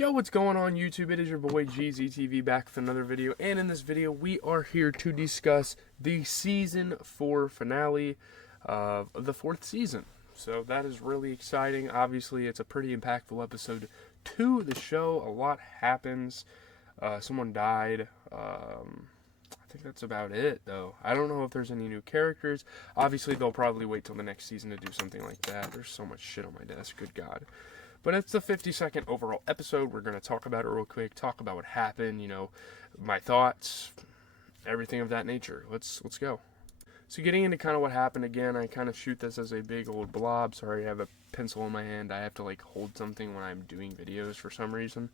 Yo, what's going on YouTube? It is your boy GZTV back with another video, and in this video we are here to discuss the season 4 finale of the 4th season. So that is really exciting. Obviously it's a pretty impactful episode to the show. A lot happens. Someone died. I think that's about it though. I don't know if there's any new characters. Obviously they'll probably wait till the next season to do something like that. There's so much shit on my desk, good God. But it's the 52nd overall episode. We're going to talk about it real quick, talk about what happened, my thoughts, everything of that nature. Let's go. So getting into kind of what happened again, I kind of shoot this as a big old blob. Sorry, I have a pencil in my hand. I have to hold something when I'm doing videos for some reason.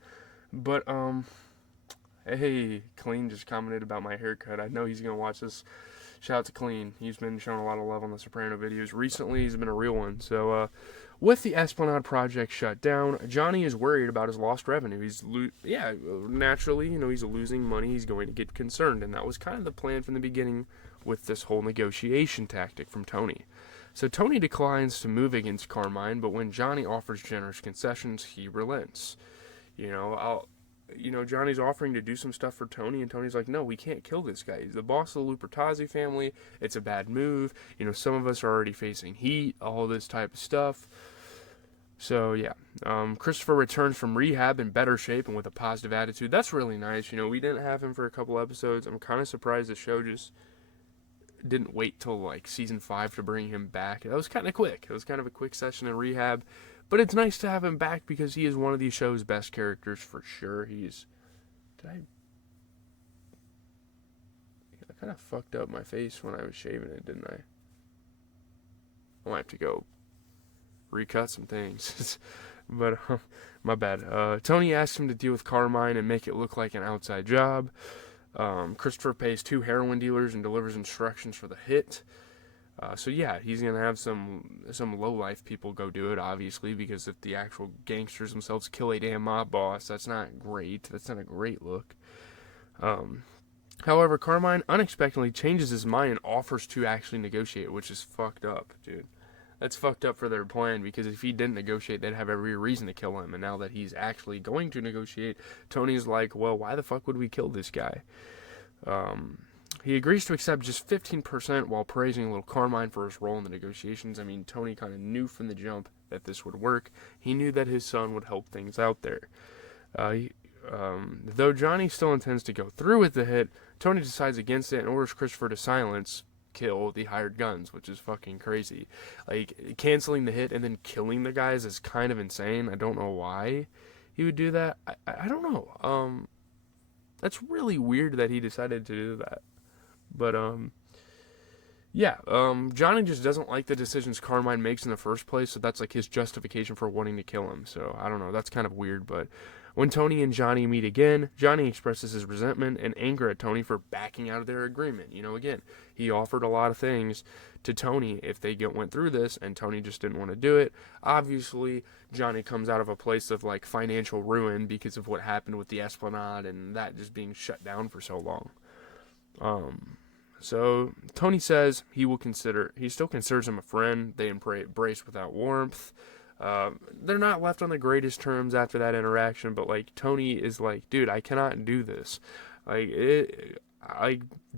But hey, Clean just commented about my haircut. I know he's going to watch this. Shout out to Clean. He's been showing a lot of love on the Soprano videos. Recently, he's been a real one. So, with the Esplanade project shut down, Johnny is worried about his lost revenue. Naturally, he's losing money. He's going to get concerned. And that was kind of the plan from the beginning with this whole negotiation tactic from Tony. So Tony declines to move against Carmine, but when Johnny offers generous concessions, he relents. Johnny's offering to do some stuff for Tony, and Tony's like, no, we can't kill this guy. He's the boss of the Lupertazzi family. It's a bad move. Some of us are already facing heat, all this type of stuff. So, yeah. Christopher returns from rehab in better shape and with a positive attitude. That's really nice. We didn't have him for a couple episodes. I'm kind of surprised the show just didn't wait till, season 5 to bring him back. That was kind of quick. It was kind of a quick session in rehab. But it's nice to have him back because he is one of these show's best characters for sure. I kind of fucked up my face when I was shaving it, didn't I? I might have to go recut some things. But, my bad. Tony asks him to deal with Carmine and make it look like an outside job. Christopher pays 2 heroin dealers and delivers instructions for the hit. He's going to have some low-life people go do it, obviously, because if the actual gangsters themselves kill a damn mob boss, that's not great. That's not a great look. However, Carmine unexpectedly changes his mind and offers to actually negotiate, which is fucked up, dude. That's fucked up for their plan, because if he didn't negotiate, they'd have every reason to kill him, and now that he's actually going to negotiate, Tony's like, well, why the fuck would we kill this guy? He agrees to accept just 15% while praising little Carmine for his role in the negotiations. I mean, Tony kind of knew from the jump that this would work. He knew that his son would help things out there. Though Johnny still intends to go through with the hit, Tony decides against it and orders Christopher to kill the hired guns, which is fucking crazy. Canceling the hit and then killing the guys is kind of insane. I don't know why he would do that. I don't know. That's really weird that he decided to do that. But, Johnny just doesn't like the decisions Carmine makes in the first place, so that's his justification for wanting to kill him. So, I don't know, that's kind of weird, but when Tony and Johnny meet again, Johnny expresses his resentment and anger at Tony for backing out of their agreement. Again, he offered a lot of things to Tony if they went through this, and Tony just didn't want to do it. Obviously, Johnny comes out of a place of, financial ruin because of what happened with the Esplanade and that just being shut down for so long. So Tony says he still considers him a friend. They embrace without warmth. They're not left on the greatest terms after that interaction, but Tony is dude, I cannot do this. Do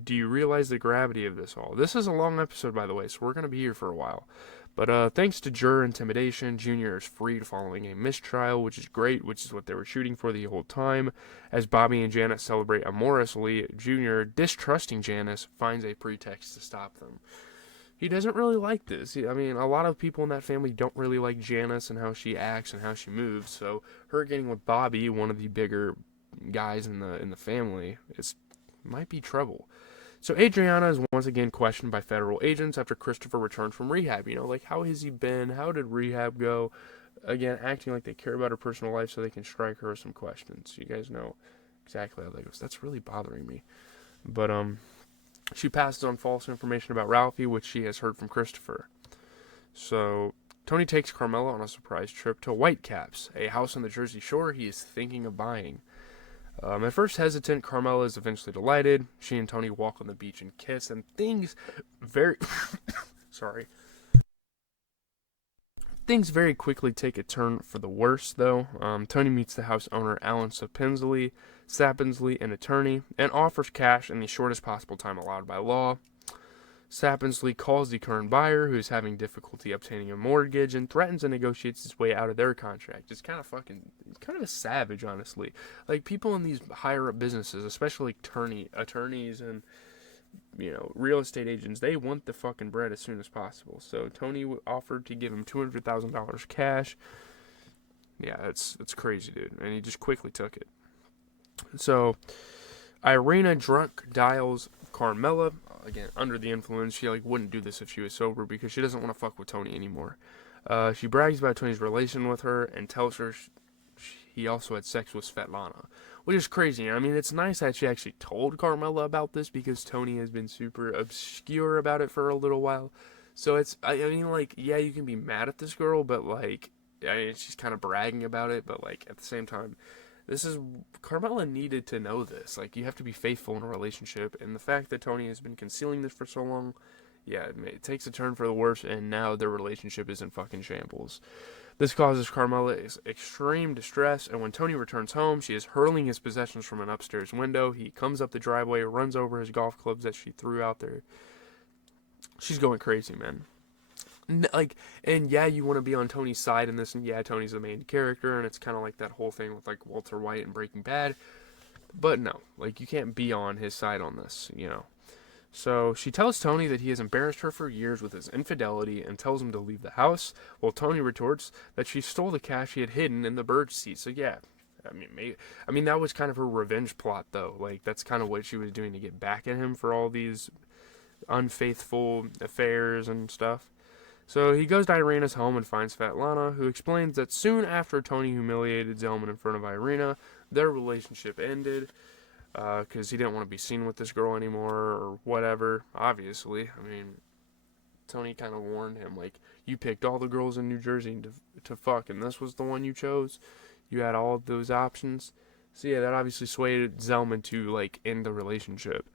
you realize the gravity of this all? This is a long episode, by the way, so we're going to be here for a while. But thanks to juror intimidation, Junior is freed following a mistrial, which is great, which is what they were shooting for the whole time. As Bobby and Janice celebrate amorously, Junior, distrusting Janice, finds a pretext to stop them. He doesn't really like this. A lot of people in that family don't really like Janice and how she acts and how she moves, so her getting with Bobby, one of the bigger guys in the family, might be trouble. So Adriana is once again questioned by federal agents after Christopher returned from rehab. How has he been? How did rehab go? Again, acting like they care about her personal life so they can strike her with some questions. You guys know exactly how that goes. That's really bothering me. But, she passes on false information about Ralphie, which she has heard from Christopher. So Tony takes Carmela on a surprise trip to Whitecaps, a house on the Jersey Shore he is thinking of buying. At first hesitant, Carmela is eventually delighted. She and Tony walk on the beach and kiss, and things Things very quickly take a turn for the worse, though. Tony meets the house owner, Alan Sapinsley, an attorney, and offers cash in the shortest possible time allowed by law. Sapinsley calls the current buyer, who is having difficulty obtaining a mortgage, and threatens and negotiates his way out of their contract. It's kind of a savage, honestly. Like, people in these higher up businesses, especially attorneys and, real estate agents, they want the fucking bread as soon as possible. So Tony offered to give him $200,000 cash. Yeah, it's crazy, dude. And he just quickly took it. So Irina drunk dials Carmela, again, under the influence. She wouldn't do this if she was sober because she doesn't want to fuck with Tony anymore. She brags about Tony's relation with her and tells her he also had sex with Svetlana, which is crazy. I mean, it's nice that she actually told Carmela about this because Tony has been super obscure about it for a little while. So yeah, you can be mad at this girl, but she's kind of bragging about it, but at the same time, Carmela needed to know this. You have to be faithful in a relationship, and the fact that Tony has been concealing this for so long, yeah, it takes a turn for the worse, and now their relationship is in fucking shambles. This causes Carmela extreme distress, and when Tony returns home, she is hurling his possessions from an upstairs window. He comes up the driveway, runs over his golf clubs that she threw out there. She's going crazy, man. And yeah, you want to be on Tony's side in this, and yeah, Tony's the main character, and it's kind of like that whole thing with Walter White and Breaking Bad, but no, you can't be on his side on this, So she tells Tony that he has embarrassed her for years with his infidelity and tells him to leave the house, while Tony retorts that she stole the cash he had hidden in the bird seat. So yeah, I mean that was kind of her revenge plot, though. That's kind of what she was doing to get back at him for all these unfaithful affairs and stuff. So he goes to Irina's home and finds Svetlana, who explains that soon after Tony humiliated Zelman in front of Irina, their relationship ended, because he didn't want to be seen with this girl anymore, or whatever, obviously. I mean, Tony kind of warned him, you picked all the girls in New Jersey to fuck, and this was the one you chose. You had all of those options. So yeah, that obviously swayed Zelman to, end the relationship.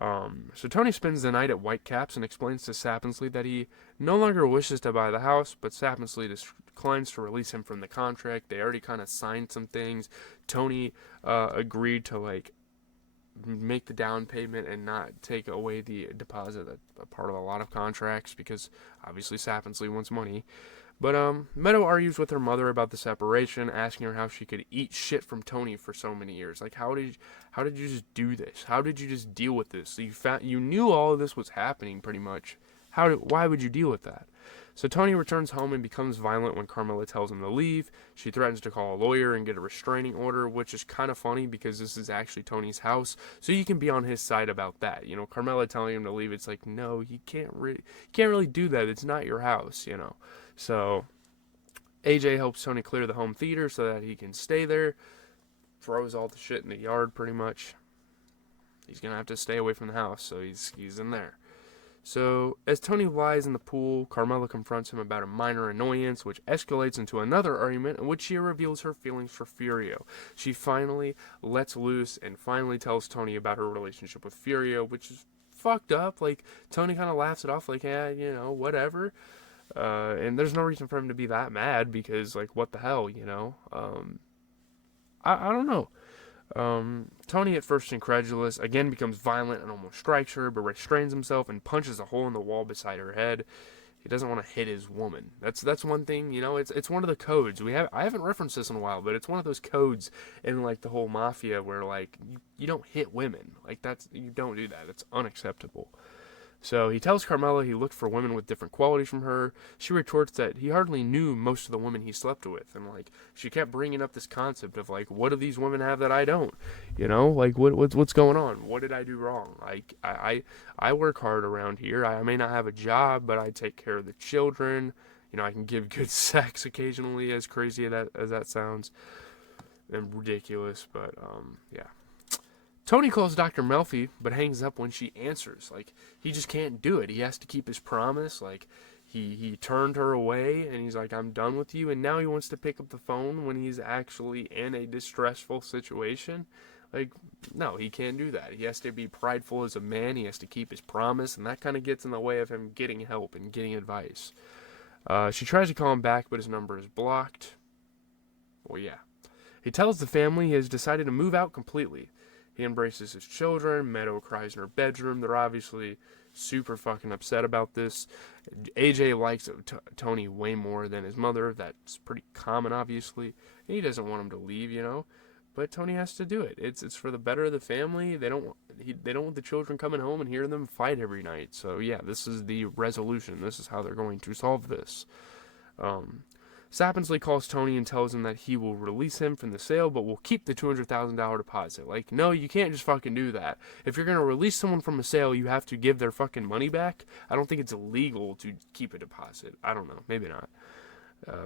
So Tony spends the night at Whitecaps and explains to Sapinsley that he no longer wishes to buy the house, but Sapinsley declines to release him from the contract. They already kind of signed some things. Tony agreed to make the down payment and not take away the deposit, that's a part of a lot of contracts, because obviously Sapinsley wants money. But Meadow argues with her mother about the separation, asking her how she could eat shit from Tony for so many years. How did you just do this? How did you just deal with this? You knew all of this was happening, pretty much. Why would you deal with that? So Tony returns home and becomes violent when Carmela tells him to leave. She threatens to call a lawyer and get a restraining order, which is kind of funny because this is actually Tony's house, so you can be on his side about that. Carmela telling him to leave, it's no, you can't really do that. It's not your house, So AJ helps Tony clear the home theater so that he can stay there. Throws all the shit in the yard, pretty much. He's gonna have to stay away from the house, so he's in there. So, as Tony lies in the pool, Carmela confronts him about a minor annoyance, which escalates into another argument in which she reveals her feelings for Furio. She finally lets loose and finally tells Tony about her relationship with Furio, which is fucked up. Tony kind of laughs it off, yeah, whatever. And there's no reason for him to be that mad because, what the hell, I don't know. Tony, at first incredulous, again becomes violent and almost strikes her, but restrains himself and punches a hole in the wall beside her head. He doesn't want to hit his woman. That's one thing, it's one of the codes. I haven't referenced this in a while, but it's one of those codes in the whole mafia where you don't hit women. You don't do that. It's unacceptable. So he tells Carmela he looked for women with different qualities from her. She retorts that he hardly knew most of the women he slept with. And, she kept bringing up this concept of, what do these women have that I don't? What's going on? What did I do wrong? I work hard around here. I may not have a job, but I take care of the children. I can give good sex occasionally, as crazy as that sounds. And ridiculous, but, yeah. Tony calls Dr. Melfi, but hangs up when she answers. He just can't do it. He has to keep his promise. He turned her away, and he's I'm done with you. And now he wants to pick up the phone when he's actually in a distressful situation. No, he can't do that. He has to be prideful as a man. He has to keep his promise, and that kind of gets in the way of him getting help and getting advice. She tries to call him back, but his number is blocked. Well, yeah. He tells the family he has decided to move out completely. He embraces his children. Meadow cries in her bedroom. They're obviously super fucking upset about this. AJ likes Tony way more than his mother. That's pretty common, obviously. And he doesn't want him to leave, you know. But Tony has to do it. It's for the better of the family. They don't want the children coming home and hearing them fight every night. So yeah, this is the resolution. This is how they're going to solve this. Sappensley calls Tony and tells him that he will release him from the sale, but will keep the $200,000 deposit. Like, no, you can't just fucking do that. If you're gonna release someone from a sale, you have to give their fucking money back. I don't think it's illegal to keep a deposit. I don't know. Maybe not.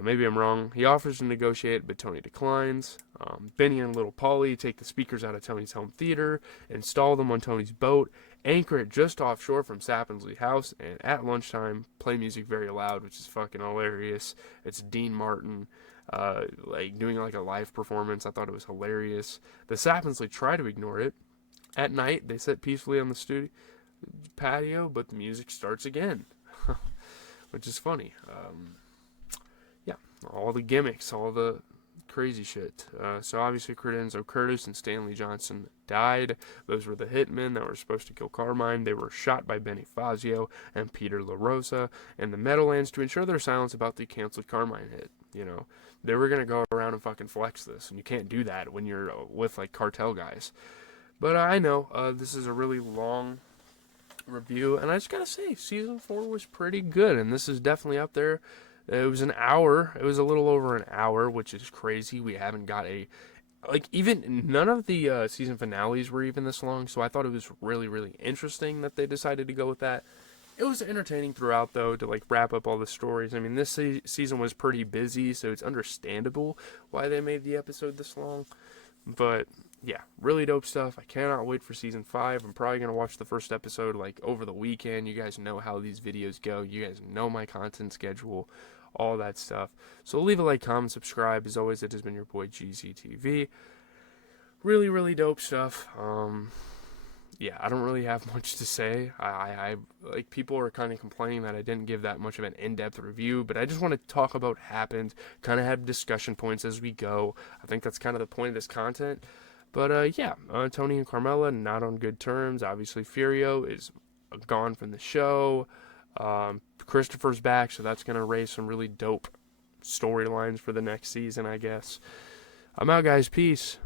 Maybe I'm wrong. He offers to negotiate, but Tony declines. Benny and little Polly take the speakers out of Tony's home theater, install them on Tony's boat, anchor it just offshore from Sappensley's house, and at lunchtime, play music very loud, which is fucking hilarious. It's Dean Martin, like doing like a live performance. I thought it was hilarious. The Sappensley try to ignore it. At night, they sit peacefully on the studio patio, but the music starts again, which is funny. All the gimmicks, all the crazy shit. So obviously Credenzo Curtis and Stanley Johnson died. Those were the hitmen that were supposed to kill Carmine. They were shot by Benny Fazio and Peter LaRosa and the Meadowlands to ensure their silence about the canceled Carmine hit. You know, they were going to go around and fucking flex this, and you can't do that when you're with like cartel guys. But I know this is a really long review, and I just gotta say, season 4 was pretty good, and this is definitely up there. It was an hour. It was a little over an hour, which is crazy. We haven't got even none of the season finales were even this long, so I thought it was really, really interesting that they decided to go with that. It was entertaining throughout, though, to like wrap up all the stories. I mean, this season was pretty busy, so it's understandable why they made the episode this long. But yeah, really dope stuff. I cannot wait for season 5. I'm probably going to watch the first episode like over the weekend. You guys know how these videos go. You guys know my content schedule, all that stuff. So leave a like, comment, subscribe. As always, it has been your boy GZTV. Really, really dope stuff. Yeah, I don't really have much to say. I like, people are kind of complaining that I didn't give that much of an in-depth review, but I just want to talk about what happened, kind of have discussion points as we go. I think that's kind of the point of this content. But yeah, Tony and Carmella not on good terms. Obviously, Furio is gone from the show. Christopher's back, so that's going to raise some really dope storylines for the next season, I guess. I'm out, guys. Peace.